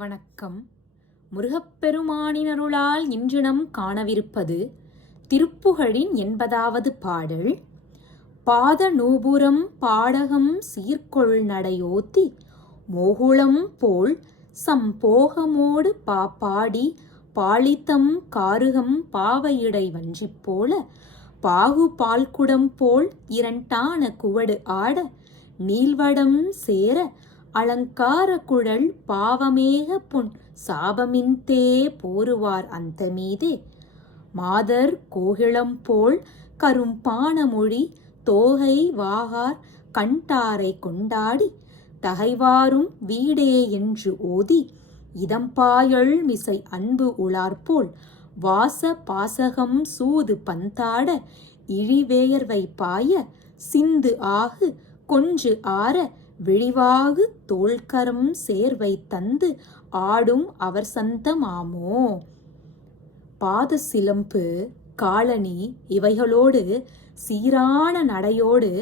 வணக்கம். முருகப்பெருமானினருளால் இன்று நம் காணவிருப்பது திருப்புகழின் 80வது பாடல். பாத நூபுரம் பாடகம் சீர்கொள் நடையோத்தி மோகுளம் போல் சம்போகமோடு பாடி பாலித்தம் காருகம் பாவையிடை வஞ்சிப் போல பாகு பால்குடம் போல் இரண்டான குவடு ஆட நீள்வடம் சேர அலங்கார குழல் பாவமேக புன் சாபமின்தே போருவார் அந்த மீதே மாதர் கோகிளம் போல் கரும்பான மொழி தோகை வாகார் கண்டாரை கொண்டாடி தகைவாரும் வீடே என்று ஓதி இதம்பாயள் மிசை அன்பு உளார்போல் வாச பாசகம் சூது பந்தாட இழிவேயர்வை பாய சிந்து ஆகு கொஞ்சு ஆற விழிவாகு தோள்கரம் சேர்வை தந்து ஆடும் அவர் சந்தமாமோ. பாத சிலம்பு காலணி இவைகளோடு சீரான நடையோடு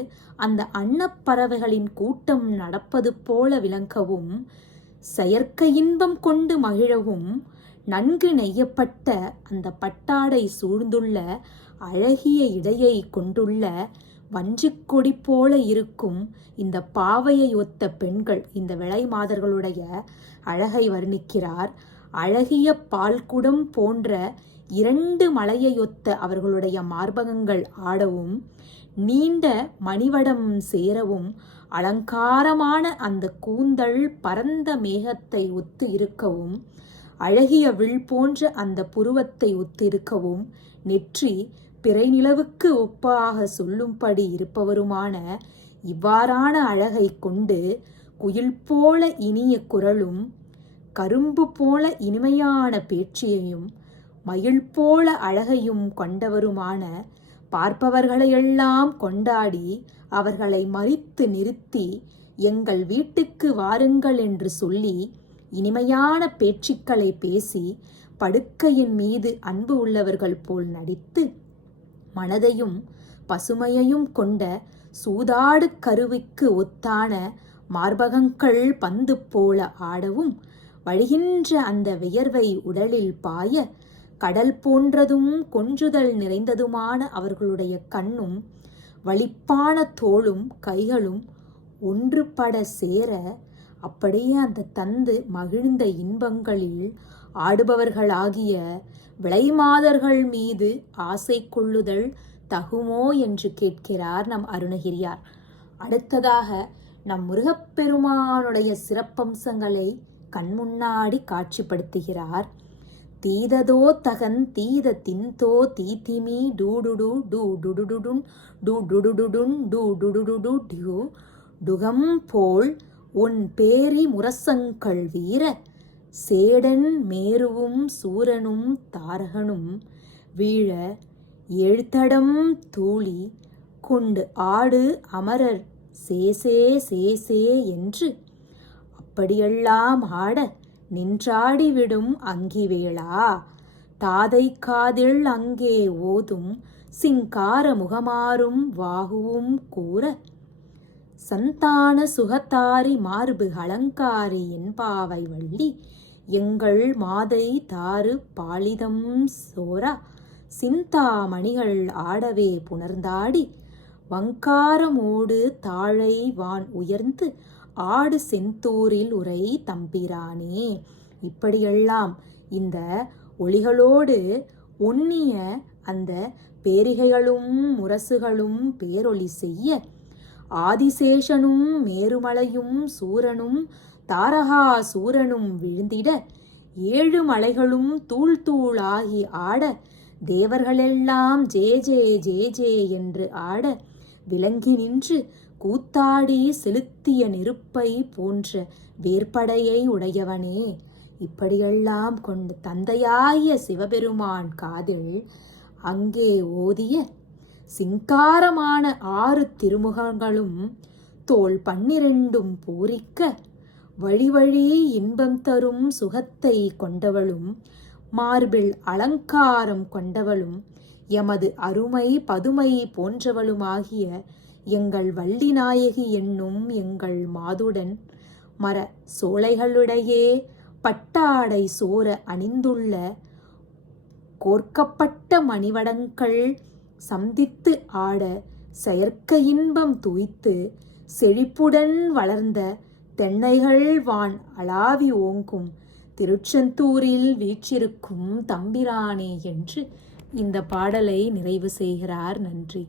அந்த அன்னப்பறவைகளின் கூட்டம் நடப்பது போல விளங்கவும் செயற்கை இன்பம் கொண்டு மகிழவும் நன்கு நெய்யப்பட்ட அந்த பட்டாடை சூழ்ந்துள்ள அழகிய இடையை கொண்டுள்ள வஞ்சிக்கொடி போல இருக்கும் இந்த பாவையை ஒத்த பெண்கள், இந்த விளை மாதர்களுடைய அழகை வர்ணிக்கிறார். அழகிய பால்குடம் போன்ற 2 மலையையொத்த அவர்களுடைய மார்பகங்கள் ஆடவும் நீண்ட மணிவடம் சேரவும் அலங்காரமான அந்த கூந்தல் பரந்த மேகத்தை ஒத்து இருக்கவும் அழகிய வில் போன்ற அந்த புருவத்தை ஒத்து இருக்கவும் நெற்றி பிறை நிலவுக்கு ஒப்பாக சொல்லும்படி இருப்பவருமான இவ்வாறான அழகை கொண்டு குயில் போல இனிய குரலும் கரும்பு போல இனிமையான பேச்சியையும் மயில் போல அழகையும் கொண்டவருமான பார்ப்பவர்களையெல்லாம் கொண்டாடி அவர்களை மறித்து நிறுத்தி எங்கள் வீட்டுக்கு வாருங்கள் என்று சொல்லி இனிமையான பேச்சுக்களை பேசி படுக்கையின் மீது அன்பு உள்ளவர்கள் போல் நடித்து மனதையும் பசுமையையும் கொண்ட சூதாடு கருவிக்கு ஒத்தான மார்பகங்கள் பந்து போல ஆடவும் வழிகின்ற அந்த வியர்வை உடலில் பாய கடல் போன்றதும் கொஞ்சுதல் நிறைந்ததுமான அவர்களுடைய கண்ணும் வலிப்பான தோளும் கைகளும் ஒன்றுபட சேர அப்படியே அந்த தந்து மகிழ்ந்த இன்பங்களில் ஆடுபவர்களாகிய விளைமாதர்கள் மீது ஆசை கொள்ளுதல் தகுமோ என்று கேட்கிறார் நம் அருணகிரியார். அடுத்ததாக நம் முருகப்பெருமானுடைய சிறப்பம்சங்களை கண்முன்னாடி காட்சிப்படுத்துகிறார். தீததோ தகன் தீத தின்தோ தீதிமி டூடுடு two டுடுடுடுன் two டுடுடுடுன் two டுடுடுடு due Duhem போல் உன் பேரி முரசங்கள் வீர சேடன் மேருவும் சூரனும் தாரகனும் வீழ எழுத்தடம் தூளி கொண்டு ஆடு அமரர் சேசே சேசே என்று அப்படியெல்லாம் ஆட நின்றாடிவிடும் அங்கிவேளா தாதை காதில் அங்கே ஓதும் சிங்கார முகமாறும் வாகுவும் கூற சந்தான சுகத்தாரி மார்பு அலங்காரி என்பாவை வள்ளி எங்கள் மாதை தாரு பாலிதம் சோரா சிந்தாமணிகள் ஆடவே புணர்ந்தாடி வங்காரமோடு தாழை வான் உயர்ந்து ஆடு செந்தூரில் உரை தம்பிரானே. இப்படியெல்லாம் இந்த ஒளிகளோடு ஒன்னிய அந்த பேரிகைகளும் முரசுகளும் பேரொளி செய்ய ஆதிசேஷனும் மேருமலையும் சூரனும் தாரகா சூரனும் விழுந்திட 7 மலைகளும் தூள் தூளாகி ஆட தேவர்களெல்லாம் ஜே ஜே ஜே ஜே என்று ஆட விளங்கி நின்று கூத்தாடி செலுத்திய நெருப்பை போன்ற வேற்படையை உடையவனே. இப்படியெல்லாம் கொண்டு தந்தையாகிய சிவபெருமான் காதில் அங்கே ஓதிய சிங்காரமான 6 திருமுகங்களும் தோள் 12 பூரிக்க வழி வழி இன்பம் தரும் சுகத்தை கொண்டவளும் மார்பில் அலங்காரம் கொண்டவளும் எமது அருமை பதுமை போன்றவளுமாகிய எங்கள் வள்ளி நாயகி என்னும் எங்கள் மாதுடன் மர சோலைகளுடையே பட்டாடை சோர அணிந்துள்ள கோர்க்கப்பட்ட மணிவடங்கள் சந்தித்து ஆட செயற்கை இன்பம் துய்த்து செழிப்புடன் வளர்ந்த தென்னைகள் வான் அளாவி ஓங்கும் திருச்செந்தூரில் வீற்றிருக்கும் தம்பிரானே என்று இந்த பாடலை நிறைவு செய்கிறார். நன்றி.